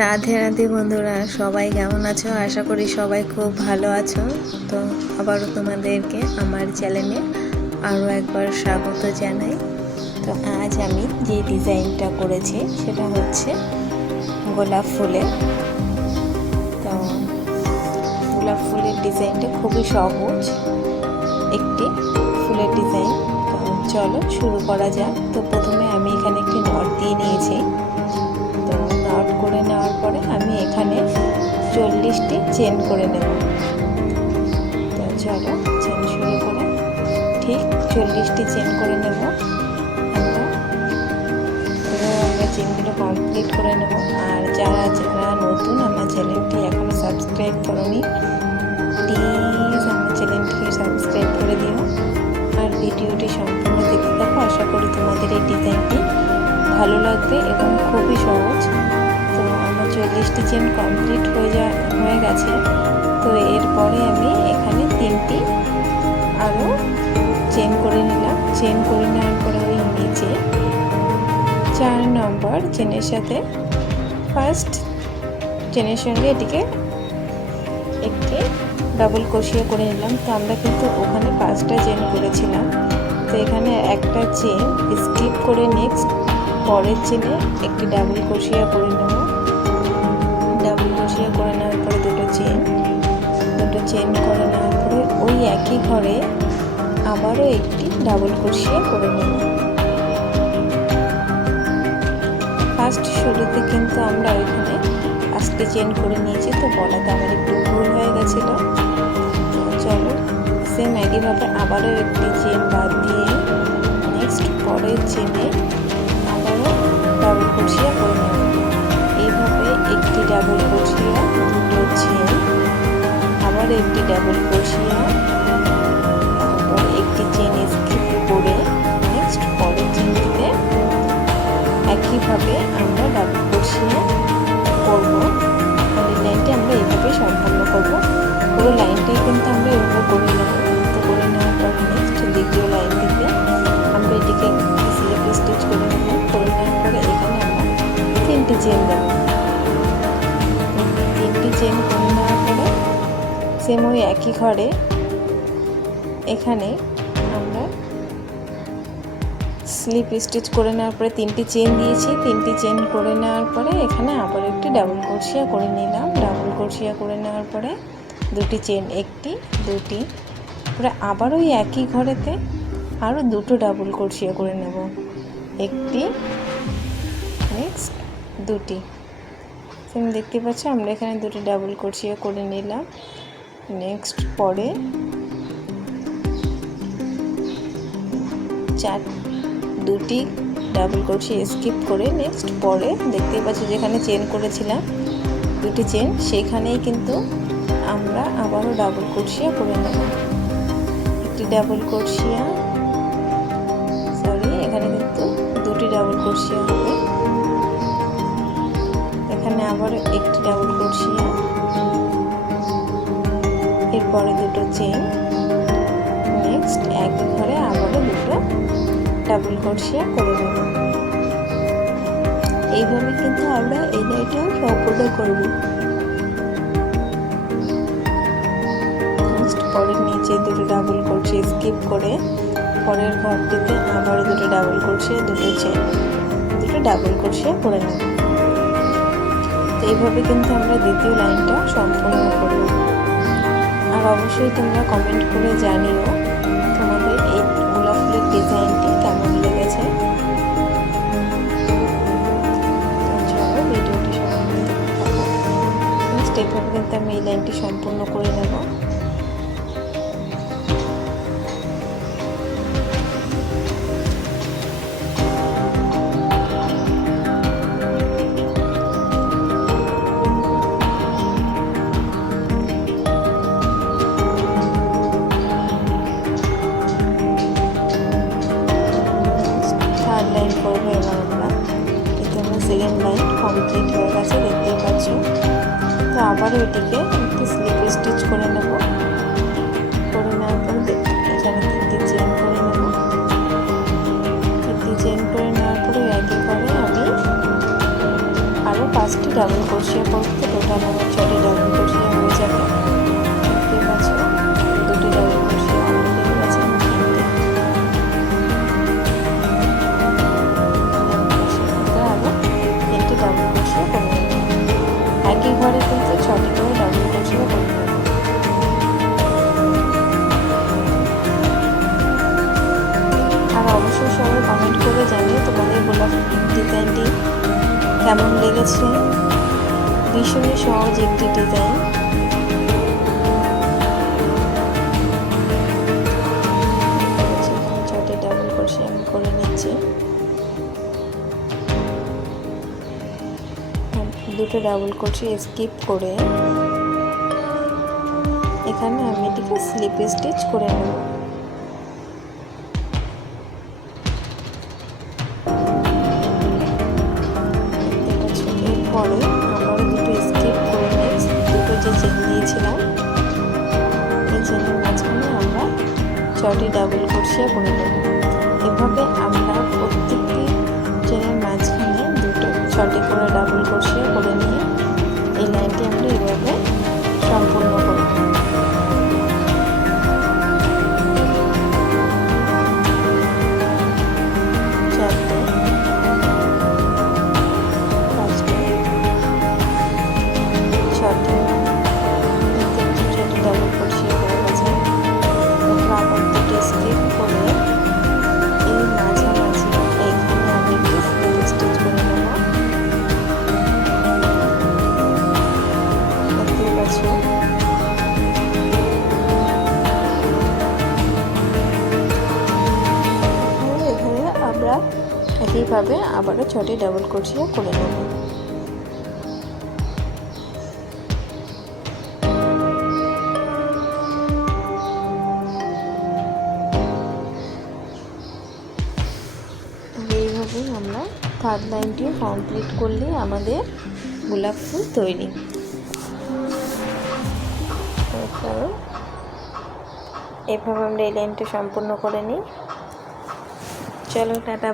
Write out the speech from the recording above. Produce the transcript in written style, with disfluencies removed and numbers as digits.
রাধে রাধে বন্ধুরা, সবাই কেমন আছো? আশা করি সবাই খুব ভালো আছো। তো আবারও তোমাদেরকে আমার চ্যানেলে আরও একবার স্বাগত জানাই। তো আজ আমি যে ডিজাইনটা করেছি সেটা হচ্ছে গোলাপ ফুলের। তো গোলাপ ফুলের ডিজাইনটা খুবই সহজ একটি ফুলের ডিজাইন। তো চলো শুরু করা যাক। তো প্রথমে আমি এখানে একটি নট দিয়ে নিয়েছি। তো নট করে নেওয়ার পরে আমি এখানে 40টি চেন করে নেব। তো চলো চেন শুরু করে ঠিক 40টি চেন করে নেব। আমরা চেনগুলো কমপ্লিট করে নেব। আর যারা যারা নতুন আমার চ্যানেলটি এখনও সাবস্ক্রাইব করোনি, প্লিজ আমার চ্যানেলটিকে সাবস্ক্রাইব করে দিও আর ভিডিওটি সম্পূর্ণ দেখতে থাকো। আশা করি তোমাদের এই ডিজাইনটি ভালো লাগবে এবং খুবই সহজ। তো আমার 40টি চেন কমপ্লিট হয়ে গেছে। তো এরপরে আমি এখানে 3টি আরও চেন করে নিলাম। চেন করে নেওয়ার পরে ওই নিচে 4 নম্বর চেনের সাথে ফার্স্ট চেনের সঙ্গে এটিকে একটি ডাবল ক্রোশিয়া করে নিলাম। তো আমরা কিন্তু ওখানে 5টা চেন করেছিলাম। তো এখানে একটা চেন স্কিপ করে নেক্সট পরের চেনে একটি ডাবল ক্রোশিয়া করে নেব। ডাবল ক্রোশিয়া করে নেওয়ার পরে দুটো চেন করে নেওয়ার পরে ওই একই ঘরে আবারও একটি ডাবল ক্রোশিয়া করে নেব। ফার্স্ট শুরুতে কিন্তু আমরা ওইখানে 5টি চেন করে নিয়েছি। তো বলাতে আমার একটু ভুল হয়ে গেছিল। চলো সেম একইভাবে আবারও একটি চেন বাদ দিয়ে নেক্সট পরের চেনে আবারও ডাবল ক্রোশিয়া করে নেব। এইভাবে একটি ডাবল ক্রোশিয়া, দুটো চেন, আবার একটি ডাবল ক্রোশিয়া, তারপর একটি চেন স্কিপ করে নেক্সট পরের চেনটিতে একইভাবে আমরা ডাবল ক্রোশিয়া করব। আর এই লাইনটি আমরা এইভাবে সম্পন্ন করব। পুরো লাইনটাই কিন্তু আমরা এভাবে করে নেব। তো করে নেওয়ার পর নেক্সট দ্বিতীয় লাইন দিতে আমরা এটিকে স্লিপ স্টিচ করে নেব। করে নেওয়ার পরে এখানে আমরা 3টি চেন দেব। 3টি চেন করে নেওয়ার পরে সেম ওই একই ঘরে এখানে আমরা স্লিপ স্টিচ করে নেওয়ার পরে 3টি চেন দিয়েছি। 3টি চেন করে নেওয়ার পরে এখানে আবার একটি ডাবল ক্রোশিয়া করে নিলাম। ডাবল ক্রোশিয়া করে নেওয়ার পরে 2টি চেন, একটি, দুটি, পরে আবার ওই একই ঘরেতে আরও 2টো ডাবল ক্রোশিয়া করে নেব। একটি, নেক্সট 2টি। তুমি দেখতে পাচ্ছ আমরা এখানে 2টি ডাবল ক্রোশিয়া করে নিলাম। নেক্সট পরে 2টি ডাবল ক্রোশিয়া স্কিপ করে নেক্সট পরে দেখতেই পাচ্ছ যেখানে চেন করেছিলাম 2টি চেন, সেইখানেই কিন্তু আমরা আবারও ডাবল ক্রোশিয়া করে নেব। একটি ডাবল ক্রোশিয়া, এখানে কিন্তু 2টি ডাবল ক্রোশিয়া হবে। এখানে আবারও একটি ডাবল ক্রোশিয়া, এরপরে 2টো চেন, নেক্সট একই ঘরে আবারও 2টো ডাবল ক্রোশিয়া করে নেব। এইভাবে কিন্তু আমরা এই লাইনটাও সম্পূর্ণ করব। নেক্সট পরের নিচে 2টো ডাবল ক্রোশিয়া স্কিপ করে পরের ঘরটিতে আবারও 2টো ডাবল ক্রোশিয়া, 2টো চেন, 2টো ডাবল ক্রোশিয়া করে নেব। তো এইভাবে কিন্তু আমরা দ্বিতীয় লাইনটা সম্পূর্ণ করব। আর অবশ্যই তোমরা কমেন্ট করে জানিও তোমাদের এই গোলাপ ফুলের ডিজাইনটি কেমন লেগেছে। চলো ভিডিওটি সম্পূর্ণ দেখতে থাকো। নেক্সট এইভাবে কিন্তু আমি এই লাইনটি সম্পূর্ণ করে নেব। লাইন করবো এবার আমরা। এতে আমরা সেকেন্ড লাইন কমপ্লিট হয়ে গেছে, দেখতেই পাচ্ছ। তো আবারও এটিকে একটু স্লিপ স্টিচ করে নেব। করে নেওয়ার পর এখানে 3টি চেন করে নেব। 3টি চেন করে নেওয়ার পরে একই করে আমি আরও 5টি ডাবল ক্রোশিয়া করতে টোটাল আমার 6টি ডাবল ক্রোশিয়া হয়ে যাবে। দেখতে পাচ্ছ 2টি ডাবল ক্রোশিয়া অলরেডি হয়ে গেছে। আরও 3টি ডাবল ক্রোশিয়া করে নেব। একই ঘরে কিন্তু 6টি করে ডাবল ক্রোশিয়া করে নেব। আর অবশ্যই সবাই কমেন্ট করে জানিয়ে তোমাদের গোলাপ ডিজাইনটি কেমন লেগেছে। ভীষণই সহজ একটি ডিজাইন। ছটি ডাবল ক্রোশিয়া আমি করে নিচ্ছি। দুটো ডাবল ক্রোশিয়া স্কিপ করে এখানে আমি এটিকে স্লিপ স্টিচ করে নেব। এরপরে আবার দুটো স্কিপ করে নেক্সট দুটো যে চেন দিয়েছিলাম এই চেনের মাঝখানে আমরা 6টি ডাবল ক্রোশিয়া করে নেব। এভাবে আমরা প্রত্যেকটি চেনের মাঝখানে 6টি করে ডাবল ক্রোশিয়া করে নিয়ে এই লাইনটি আমরা এভাবে সম্পূর্ণ করব। ডাবল ক্রোশিয়া হয়ে গেছে। আবার দুটো স্কিপ করে এই মাঝামাঝি এইখানে আমি একটু স্লিপ স্টিচ করে নেব। দেখতে পাচ্ছ এখানে আমরা একইভাবে আবারও 6টি ডাবল ক্রোশিয়া করে নেব। এইভাবে আমরা থার্ড লাইনটিও কমপ্লিট করলে আমাদের গোলাপ ফুল তৈরি। এভাবে আমরা এই লাইনটা সম্পূর্ণ করে নিই। চলো টাটা।